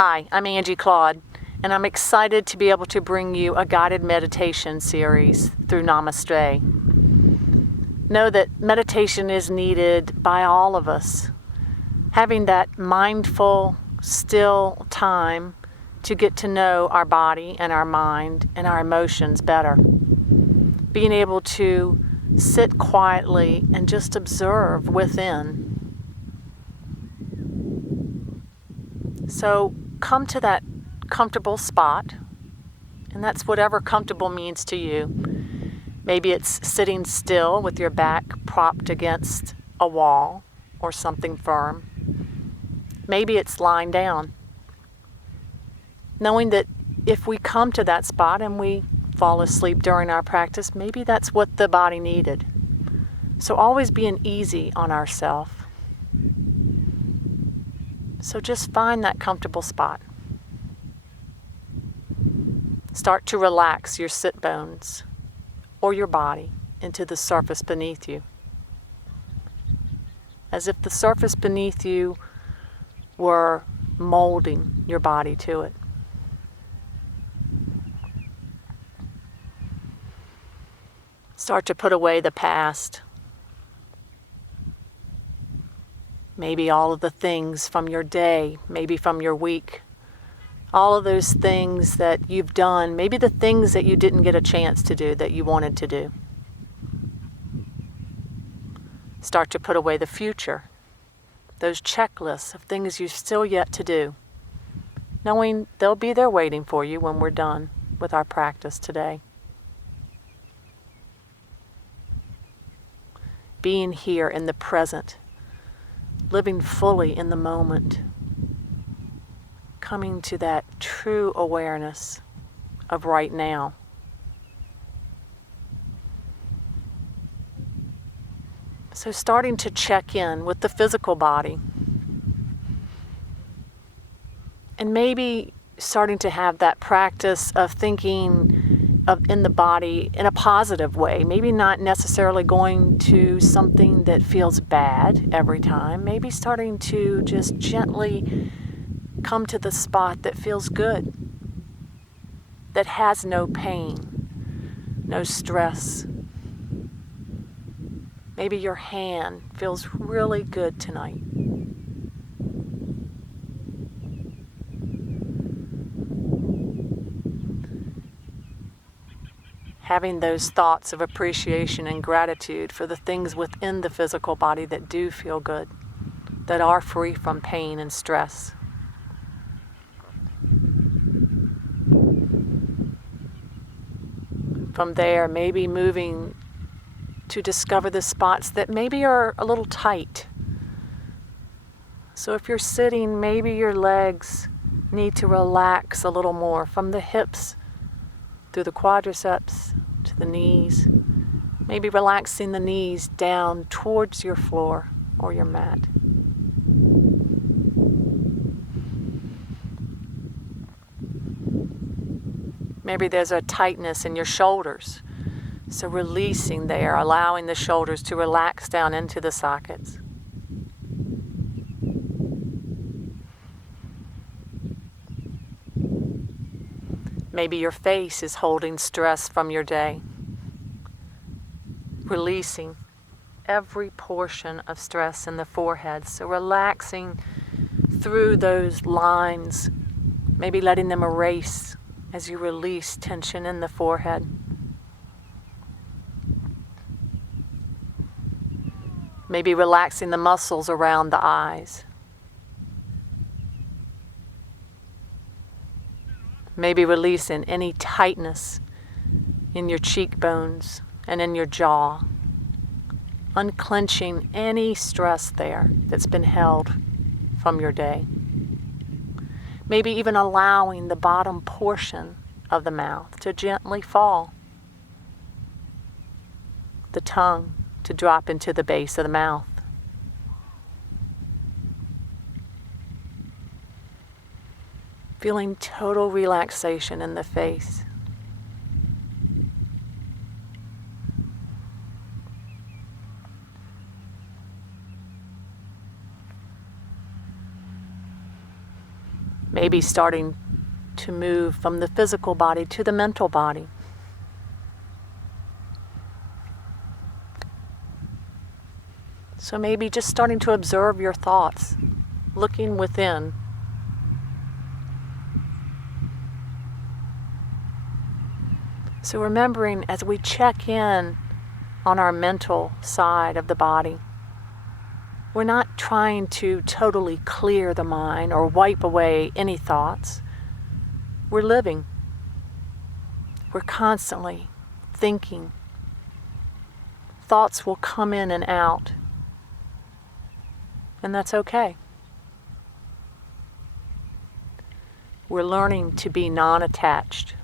Hi, I'm Angie Claud, and I'm excited to be able to bring you a guided meditation series through Namaste. Know that meditation is needed by all of us. Having that mindful, still time to get to know our body and our mind and our emotions better. Being able to sit quietly and just observe within. So come to that comfortable spot, and that's whatever comfortable means to you. Maybe it's sitting still with your back propped against a wall or something firm. Maybe it's lying down. Knowing that if we come to that spot and we fall asleep during our practice, maybe that's what the body needed. So always being easy on ourselves. So just find that comfortable spot. Start to relax your sit bones or your body into the surface beneath you, as if the surface beneath you were molding your body to it. Start to put away the past. Maybe all of the things from your day, maybe from your week. All of those things that you've done, maybe the things that you didn't get a chance to do that you wanted to do. Start to put away the future, those checklists of things you've still yet to do, knowing they'll be there waiting for you when we're done with our practice today. Being here in the present, living fully in the moment, coming to that true awareness of right now. So starting to check in with the physical body, and maybe starting to have that practice of thinking of in the body in a positive way, maybe not necessarily going to something that feels bad every time, maybe starting to just gently come to the spot that feels good, that has no pain, no stress. Maybe your hand feels really good tonight. Having those thoughts of appreciation and gratitude for the things within the physical body that do feel good, that are free from pain and stress. From there, maybe moving to discover the spots that maybe are a little tight. So if you're sitting, maybe your legs need to relax a little more from the hips through the quadriceps to the knees. Maybe relaxing the knees down towards your floor or your mat. Maybe there's a tightness in your shoulders. So releasing there, allowing the shoulders to relax down into the sockets. Maybe your face is holding stress from your day. Releasing every portion of stress in the forehead. So relaxing through those lines, maybe letting them erase as you release tension in the forehead. Maybe relaxing the muscles around the eyes. Maybe releasing any tightness in your cheekbones and in your jaw. Unclenching any stress there that's been held from your day. Maybe even allowing the bottom portion of the mouth to gently fall. The tongue to drop into the base of the mouth. Feeling total relaxation in the face. Maybe starting to move from the physical body to the mental body. So maybe just starting to observe your thoughts, looking within. So remembering as we check in on our mental side of the body, we're not trying to totally clear the mind or wipe away any thoughts. We're living. We're constantly thinking. Thoughts will come in and out, and that's okay. We're learning to be non-attached.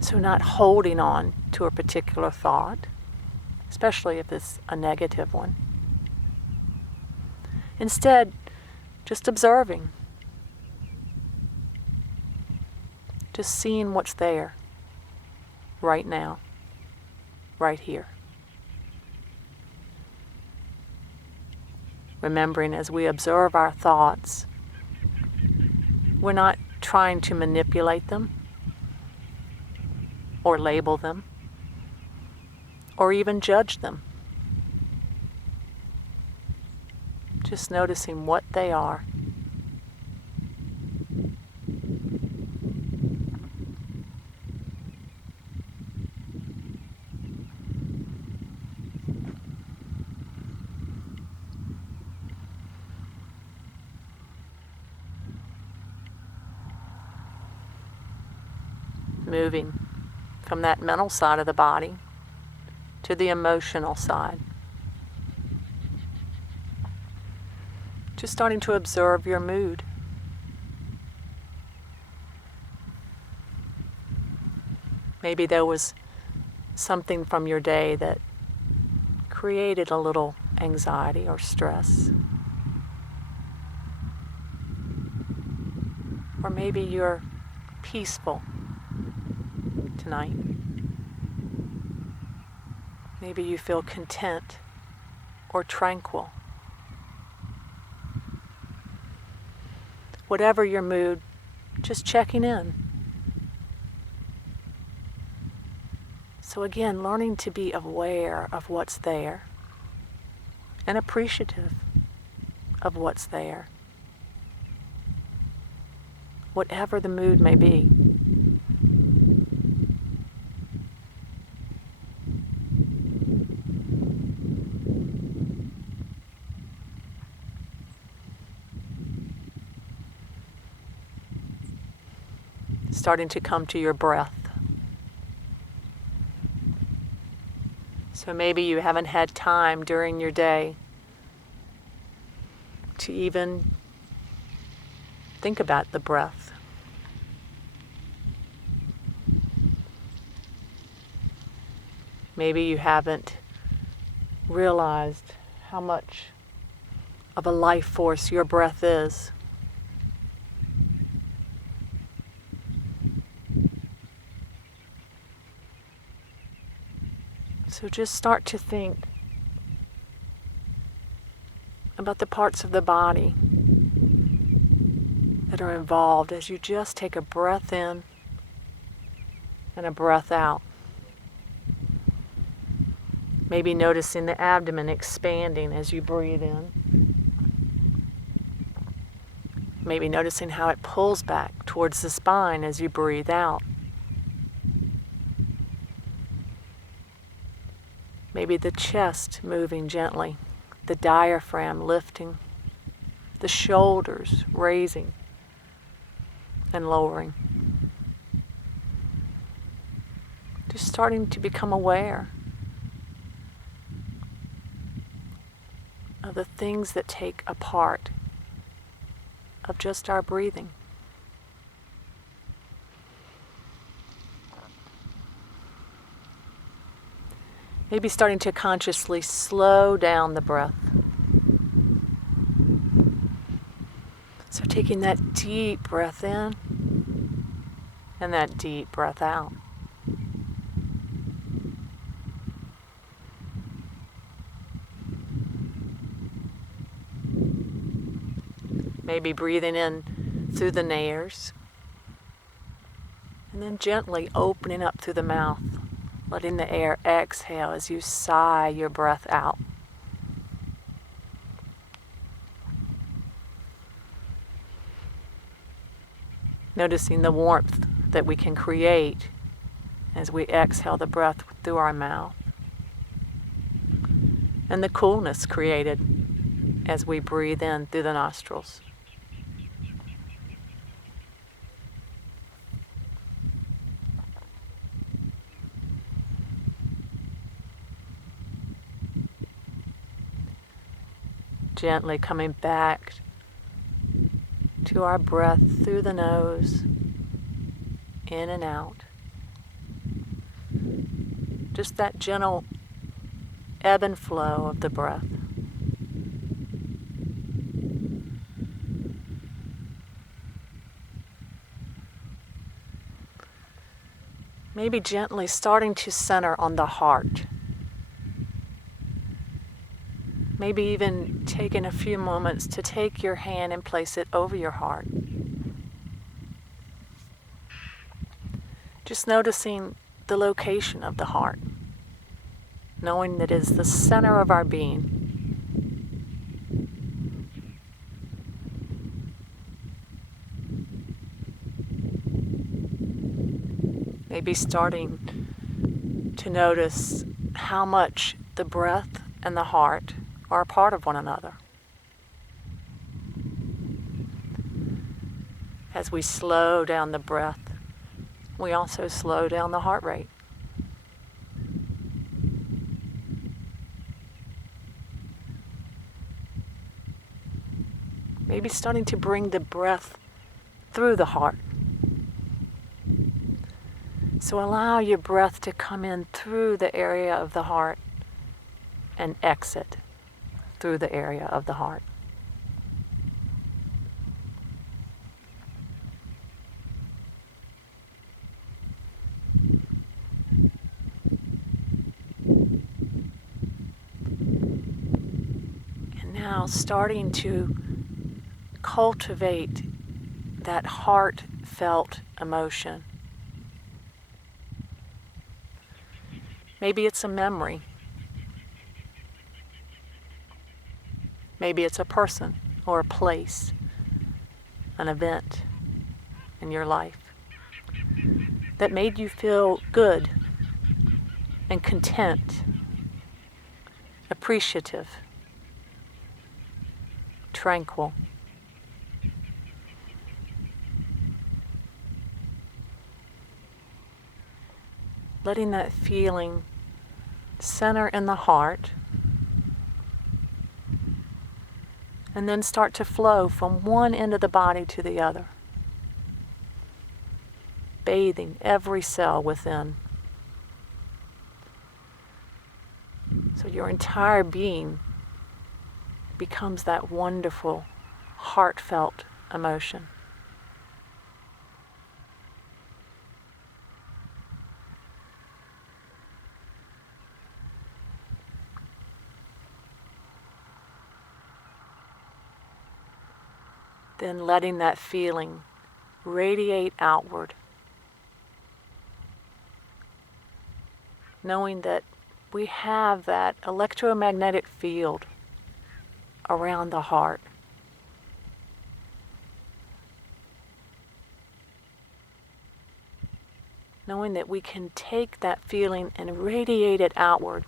So not holding on to a particular thought, especially if it's a negative one. Instead, just observing. Just seeing what's there, right now, right here. Remembering as we observe our thoughts, we're not trying to manipulate them, or label them, or even judge them. Just noticing what they are. Moving from that mental side of the body to the emotional side. Just starting to observe your mood. Maybe there was something from your day that created a little anxiety or stress. Or maybe you're peaceful tonight. Maybe you feel content or tranquil. Whatever your mood, just checking in. So again, learning to be aware of what's there and appreciative of what's there. Whatever the mood may be. Starting to come to your breath. So maybe you haven't had time during your day to even think about the breath. Maybe you haven't realized how much of a life force your breath is. So just start to think about the parts of the body that are involved as you just take a breath in and a breath out. Maybe noticing the abdomen expanding as you breathe in. Maybe noticing how it pulls back towards the spine as you breathe out. Maybe the chest moving gently, the diaphragm lifting, the shoulders raising and lowering. Just starting to become aware of the things that take a part of just our breathing. Maybe starting to consciously slow down the breath. So taking that deep breath in and that deep breath out. Maybe breathing in through the nares, and then gently opening up through the mouth, letting the air exhale as you sigh your breath out. Noticing the warmth that we can create as we exhale the breath through our mouth, and the coolness created as we breathe in through the nostrils. Gently coming back to our breath through the nose, in and out. Just that gentle ebb and flow of the breath. Maybe gently starting to center on the heart. Maybe even taking a few moments to take your hand and place it over your heart. Just noticing the location of the heart, knowing that it is the center of our being. Maybe starting to notice how much the breath and the heart are a part of one another. As we slow down the breath, we also slow down the heart rate. Maybe starting to bring the breath through the heart. So allow your breath to come in through the area of the heart and exit through the area of the heart. And now starting to cultivate that heartfelt emotion. Maybe it's a memory. Maybe it's a person or a place, an event in your life that made you feel good and content, appreciative, tranquil. Letting that feeling center in the heart, and then start to flow from one end of the body to the other, bathing every cell within. So your entire being becomes that wonderful, heartfelt emotion. Then letting that feeling radiate outward, knowing that we have that electromagnetic field around the heart. Knowing that we can take that feeling and radiate it outward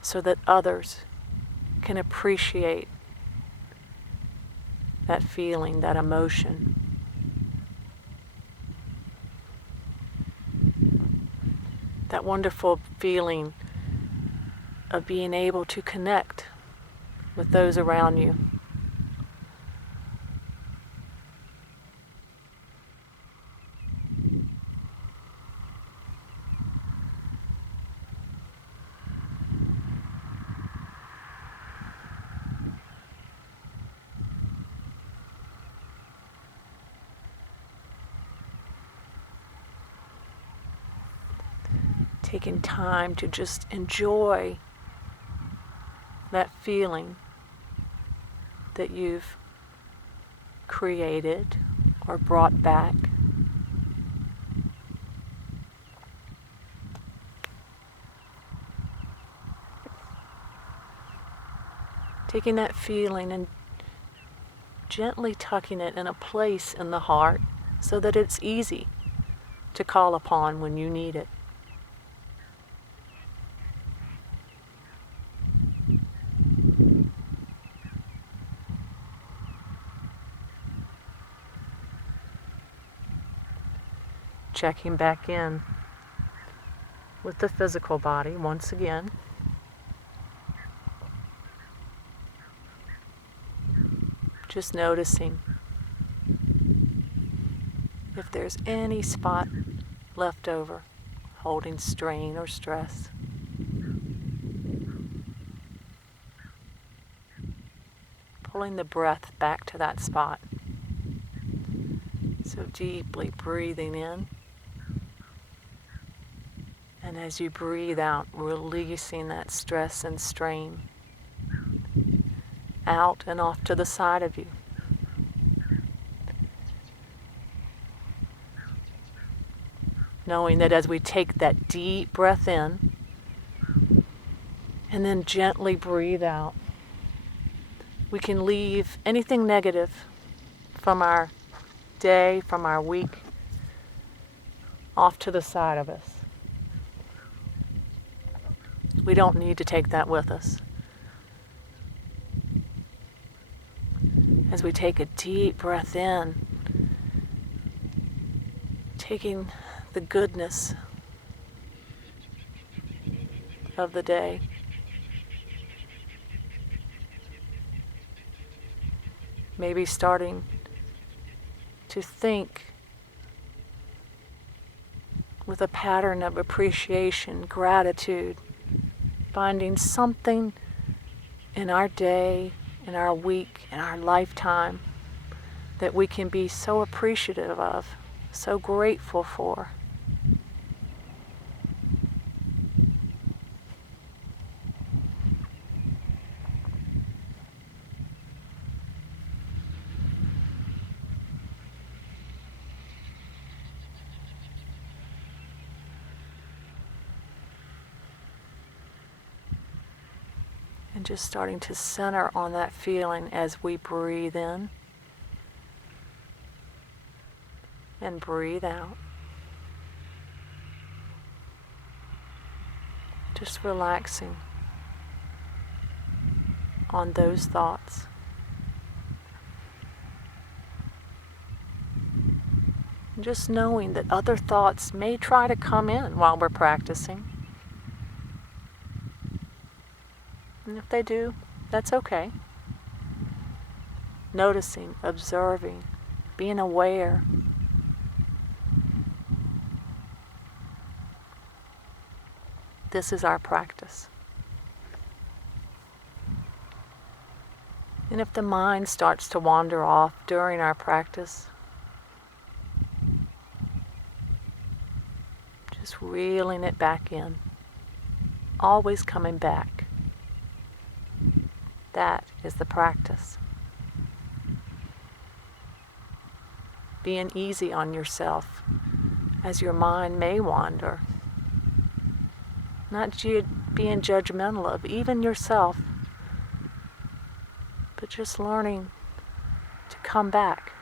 so that others can appreciate that feeling, that emotion. That wonderful feeling of being able to connect with those around you. Taking time to just enjoy that feeling that you've created or brought back. Taking that feeling and gently tucking it in a place in the heart so that it's easy to call upon when you need it. Checking back in with the physical body once again. Just noticing if there's any spot left over, holding strain or stress. Pulling the breath back to that spot. So deeply breathing in. And as you breathe out, releasing that stress and strain out and off to the side of you. Knowing that as we take that deep breath in and then gently breathe out, we can leave anything negative from our day, from our week, off to the side of us. We don't need to take that with us. As we take a deep breath in, taking the goodness of the day, maybe starting to think with a pattern of appreciation, gratitude, finding something in our day, in our week, in our lifetime that we can be so appreciative of, so grateful for. And just starting to center on that feeling as we breathe in and breathe out. Just relaxing on those thoughts. And just knowing that other thoughts may try to come in while we're practicing. And if they do, that's okay. Noticing, observing, being aware. This is our practice. And if the mind starts to wander off during our practice, just reeling it back in, always coming back. That is the practice. Being easy on yourself as your mind may wander. Not being judgmental of even yourself, but just learning to come back.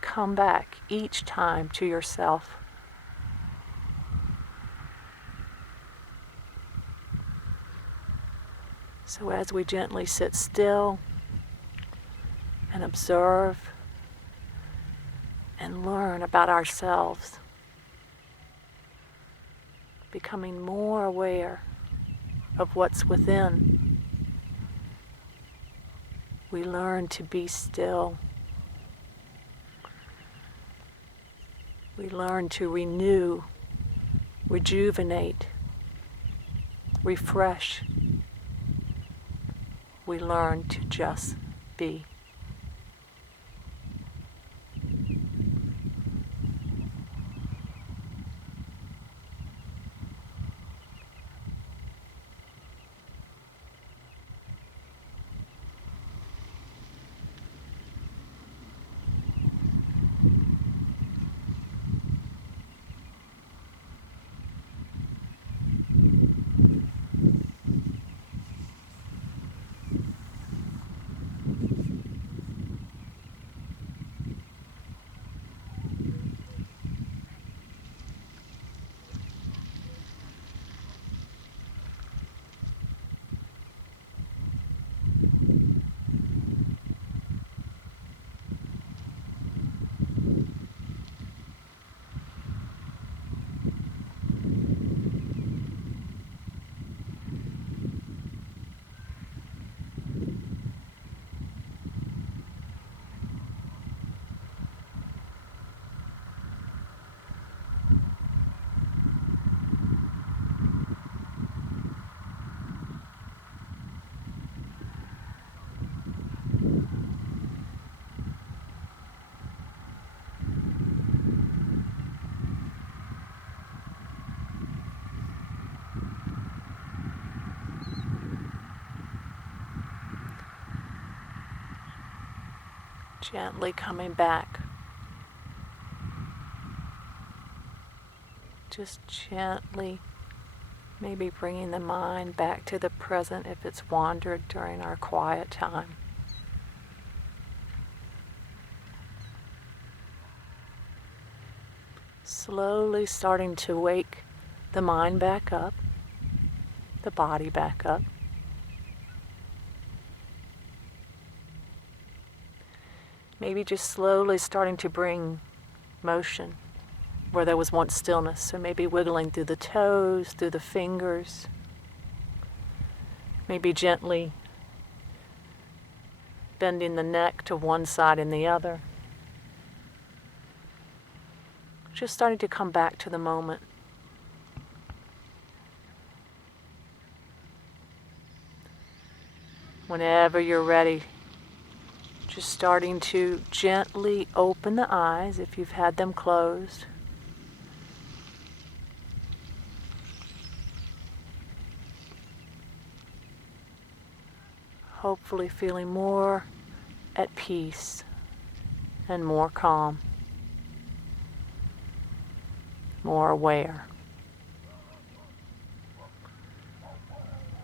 Come back each time to yourself. So as we gently sit still and observe and learn about ourselves, becoming more aware of what's within, we learn to be still. We learn to renew, rejuvenate, refresh. We learn to just be. Gently coming back. Just gently, maybe bringing the mind back to the present if it's wandered during our quiet time. Slowly starting to wake the mind back up, the body back up. Maybe just slowly starting to bring motion where there was once stillness. So maybe wiggling through the toes, through the fingers. Maybe gently bending the neck to one side and the other. Just starting to come back to the moment. Whenever you're ready, just starting to gently open the eyes if you've had them closed. Hopefully feeling more at peace and more calm, more aware.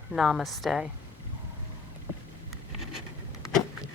Namaste.